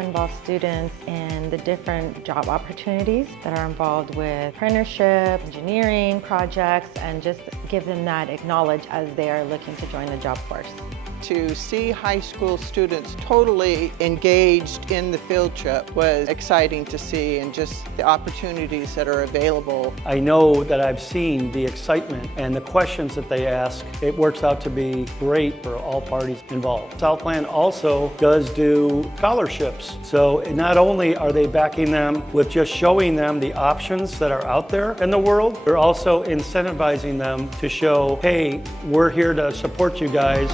to involve students in the different job opportunities that are involved with apprenticeship, engineering projects, and just give them that acknowledge as they are looking to join the job force. To see high school students totally engaged in the field trip was exciting to see, and just the opportunities that are available. I know that I've seen the excitement and the questions that they ask. It works out to be great for all parties involved. Southland also does do scholarships. So not only are they backing them with just showing them the options that are out there in the world, they're also incentivizing them to show, hey, we're here to support you guys.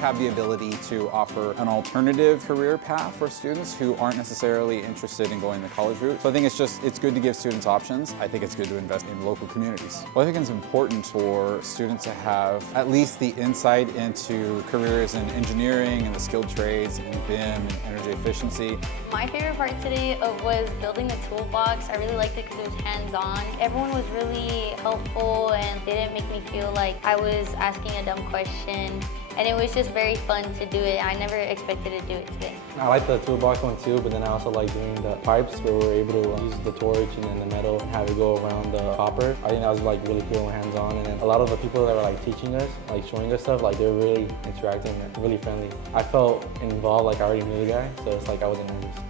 Have the ability to offer an alternative career path for students who aren't necessarily interested in going the college route. So I think it's good to give students options. I think it's good to invest in local communities. Well, I think it's important for students to have at least the insight into careers in engineering and the skilled trades and BIM and energy efficiency. My favorite part today was building the toolbox. I really liked it because it was hands-on. Everyone was really helpful and they didn't make me feel like I was asking a dumb question. And it was just very fun to do it. I never expected to do it today. I like the toolbox one too, but then I also like doing the pipes where we're able to use the torch and then the metal and have it go around the copper. I think that was like really cool and hands-on. And then a lot of the people that were like teaching us, like showing us stuff, like they were really interacting and really friendly. I felt involved, like I already knew the guy, so it's like I wasn't nervous.